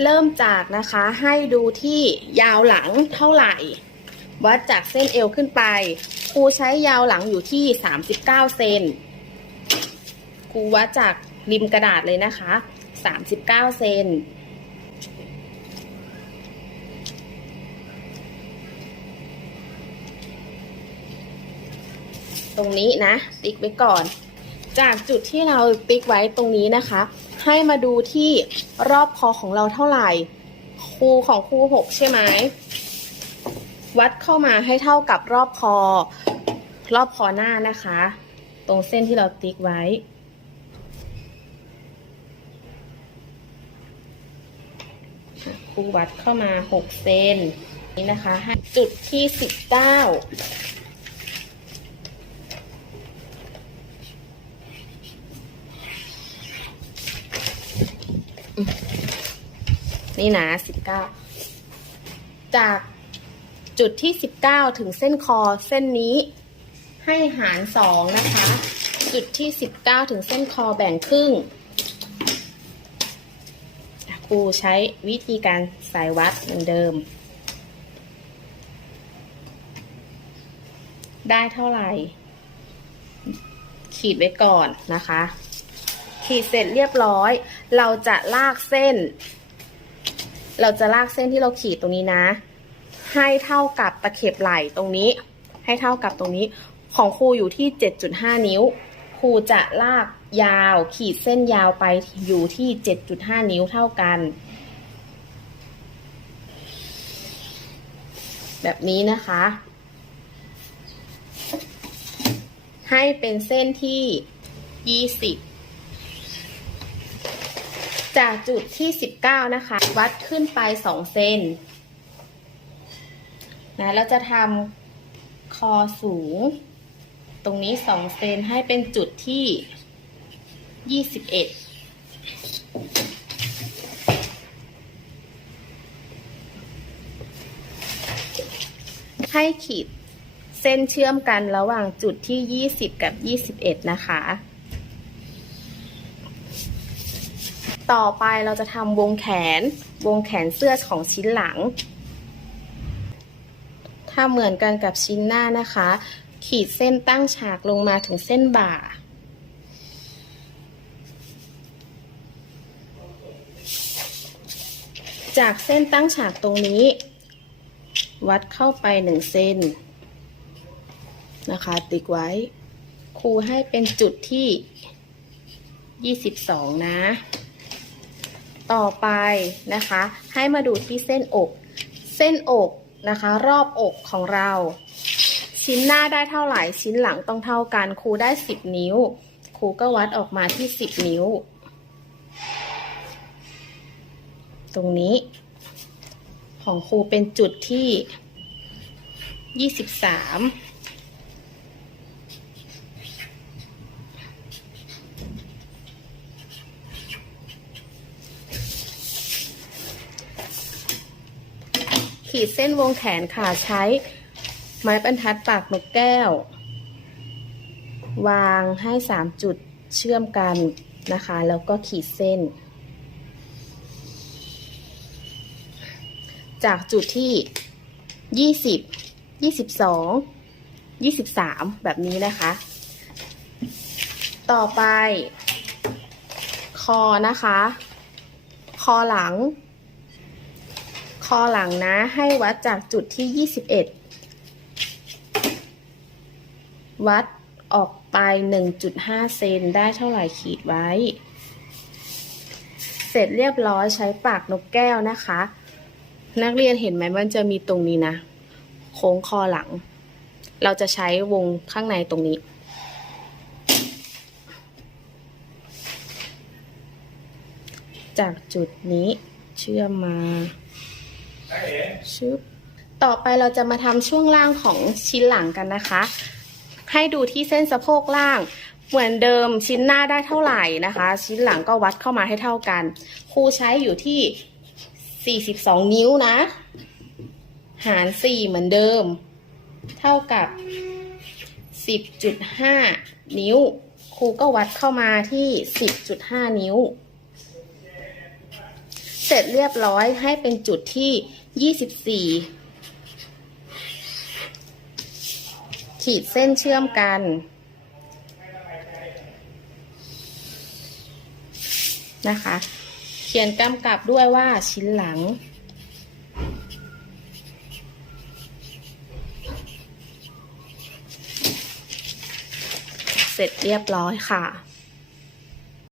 เริ่มจากนะคะให้ดูที่ยาวหลังเท่าไหร่ วัดจากเส้นเอวขึ้นไป ครูใช้ยาวหลังอยู่ที่ 39 เซนครูวัดจากริมกระดาษเลยนะคะ 39 เซนตรงนี้นะ ติ๊กไว้ก่อน จากจุดที่เราติ๊กไว้ตรงนี้นะคะ ให้มาดูที่รอบคอของเราเท่าไหร่ครูของครูหกใช่ไหมวัดเข้ามาให้เท่ากับรอบคอ รอบคอหน้านะคะ ตรงเส้นที่เราติ๊กไว้ ครูวัดเข้ามาหกเซนนี่นะคะจุดที่สิบเก้า นี่นะสิบเก้าจากจุดที่สิบเก้าถึงเส้นคอเส้นนี้ให้หารสองนะคะ จุดที่สิบเก้าถึงเส้นคอแบ่งครึ่งครูใช้วิธีการสายวัดเหมือนเดิม ได้เท่าไหร่ ขีดไว้ก่อนนะคะ ขีดเสร็จเรียบร้อย เราจะลากเส้น เราจะลากเส้นที่เราขีดตรงนี้นะ ให้เท่ากับตะเข็บไหล่ตรงนี้ ให้เท่ากับตรงนี้ของครูอยู่ที่ 7.5 นิ้ว ครูจะลากยาวขีดเส้นยาวไปอยู่ที่ 7.5 นิ้วเท่ากัน แบบนี้นะคะ ให้เป็นเส้นที่ 20 จากจุดที่ 19 นะคะ วัดขึ้นไป 2 เซนนะเราจะทำคอสูง ตรงนี้ 2 เซนให้เป็นจุดที่ 21ให้ขีดเส้นเชื่อมกันระหว่างจุดที่ 20 กับ 21 นะคะ ต่อไปเราจะทำวงแขน วงแขนเสื้อของชิ้นหลัง ถ้าเหมือนกันกับชิ้นหน้านะคะ ขีดเส้นตั้งฉากลงมาถึงเส้นบ่า จากเส้นตั้งฉากตรงนี้ วัดเข้าไปหนึ่งเส้นนะคะ ติ๊กไว้ ครูให้เป็นจุดที่ 22 นะ ต่อไปนะคะ ให้มาดูที่เส้นอก เส้นอกนะคะ รอบอกของเรา ชิ้นหน้าได้เท่าไหร่ ชิ้นหลังต้องเท่ากันครูได้ 10 นิ้ว ครูก็วัดออกมาที่ 10 นิ้ว ตรงนี้ ของครูเป็นจุดที่ 23 ขีดเส้นวงแขนค่ะใช้ไม้บรรทัดปากนกแก้ว วางให้สามจุดเชื่อมกันนะคะ แล้วก็ขีดเส้น จากจุดที่ยี่สิบยี่สิบสองยี่สิบสามแบบนี้นะคะ ต่อไป คอนะคะ คอหลัง อหลังนะ ให้วัดจากจุดที่ 21 วัดออกไป 1.5 เซนได้เท่าไหร่ขีดไว้ เสร็จเรียบร้อยใช้ปากนกแก้วนะคะ นักเรียนเห็นไหมมันจะมีตรงนี้นะ โค้งคอหลัง เราจะใช้วงข้างในตรงนี้จากจุดนี้เชื่อมมา ชึบต่อไปเราจะมาทำช่วงล่างของชิ้นหลังกันนะคะ ให้ดูที่เส้นสะโพกล่าง เหมือนเดิมชิ้นหน้าได้เท่าไหร่นะคะ ชิ้นหลังก็วัดเข้ามาให้เท่ากันครูใช้อยู่ที่ 42 นิ้วนะ หาร 4 เหมือนเดิม เท่ากับ 10.5 นิ้ว ครูก็วัดเข้ามาที่ 10.5 นิ้วเเสร็จเรียบร้อยให้เป็นจุดที่ ยี่สิบสี่ขีดเส้นเชื่อมกัน นะคะ เขียนกำกับด้วยว่าชิ้นหลัง เสร็จเรียบร้อยค่ะ